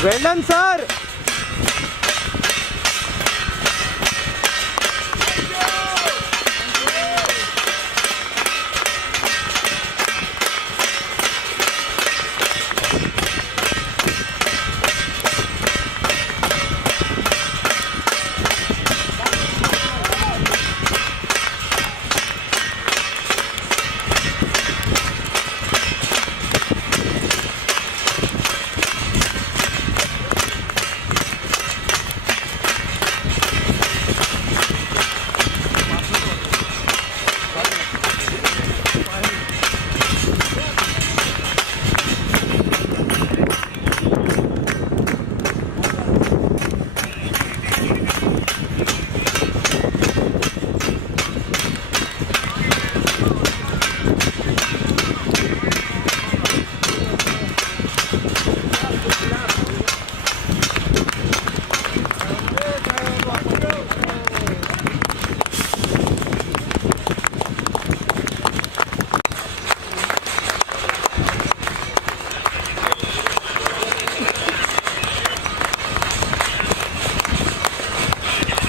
Well done, sir.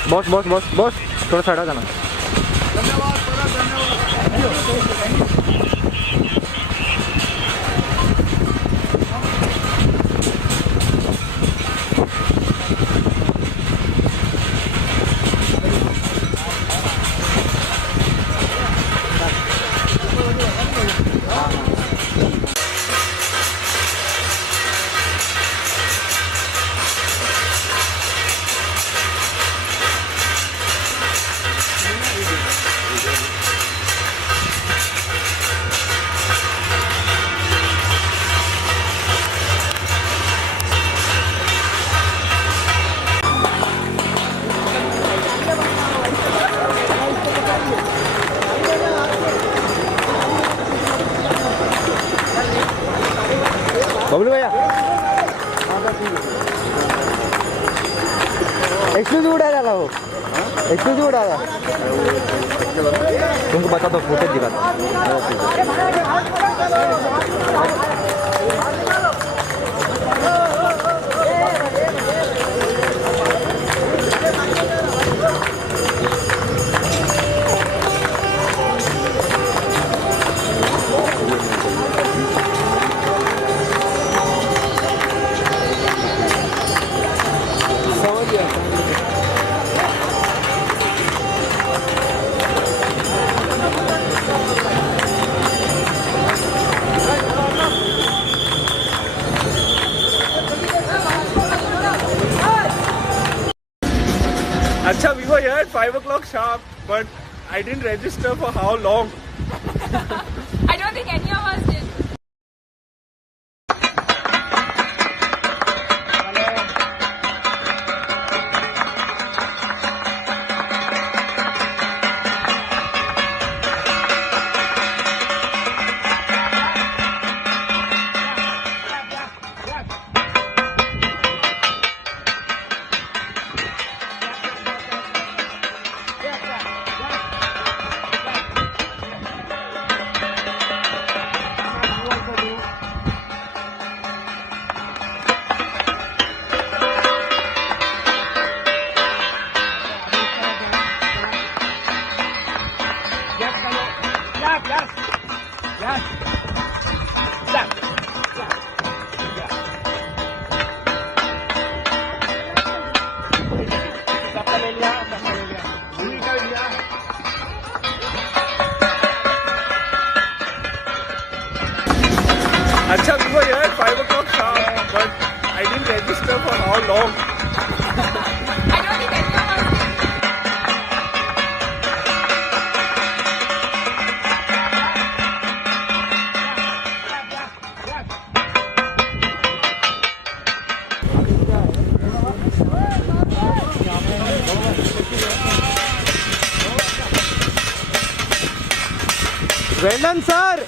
Boss boss boss boss थोड़ा सा हटा जाना। बबलू भैया एक्सक्लूसिव उड़ा डाला वो एक्सक्लूसिव उड़ा रहा तुमको बता दो फुटेज दिखाता Acha, we were here at 5 o'clock sharp, but I didn't register for how long. I don't think any of us did. Acha, we were here at 5 o'clock sharp, but I didn't register for how long. I don't think any of us did. Well done, sir.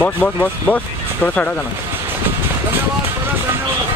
Boss boss boss boss थोड़ा सा हटा जाना. धन्यवाद बड़ा धन्यवाद.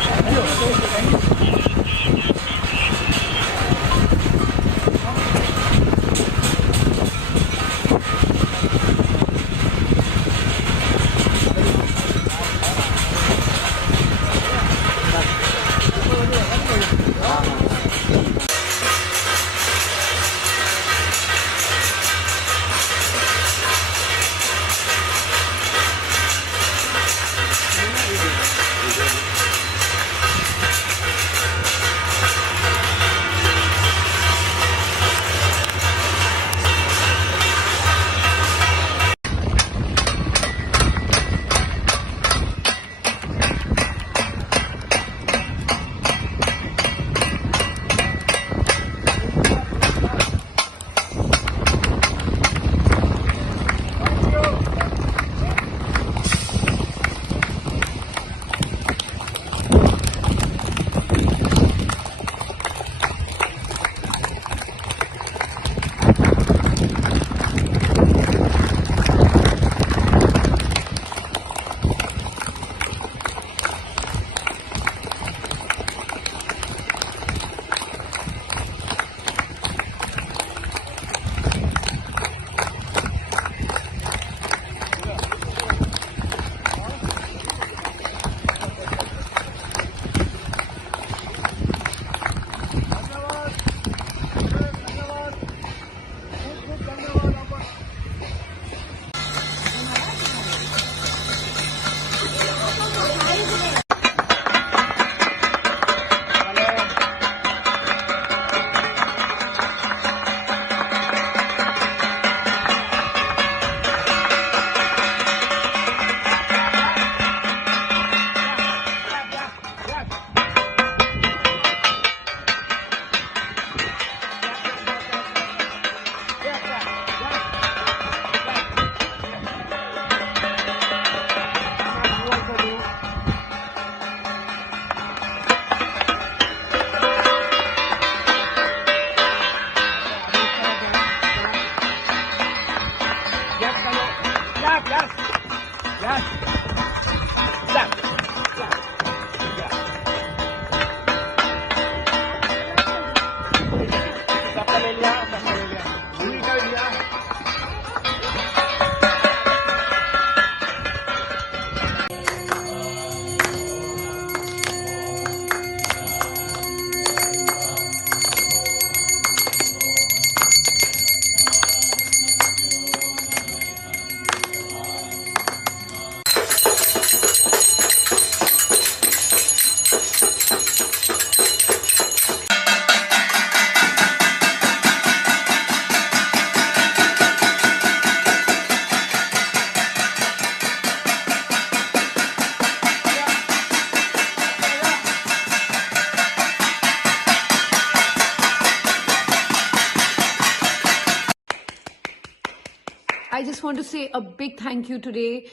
I just want to say a big thank you today.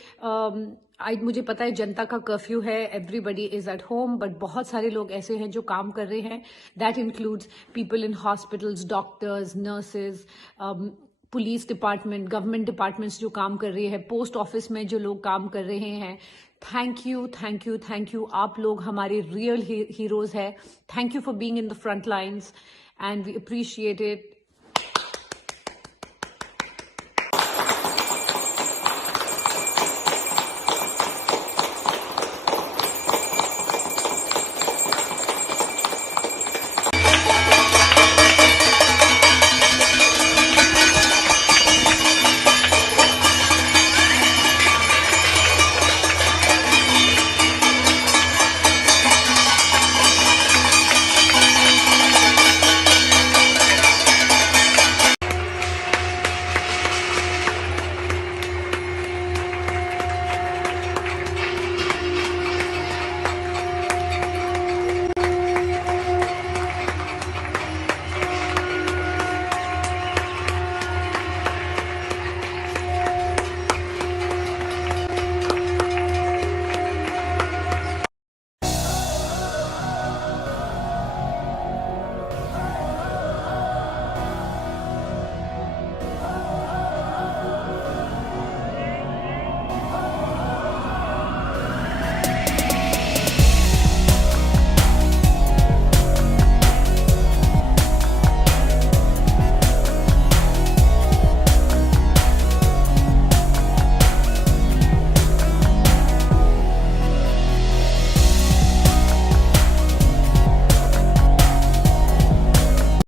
मुझे पता है जनता का कर्फ्यू है, everybody is at home, but बहुत सारे लोग ऐसे हैं जो काम कर रहे हैं. That includes people in hospitals, doctors, nurses, police department, government departments जो काम कर रही है, पोस्ट ऑफिस में जो लोग काम कर रहे हैं. Thank you, thank you, thank you. आप लोग हमारे रियल हीरोज हैं. Thank you for being in the front lines and we appreciate it.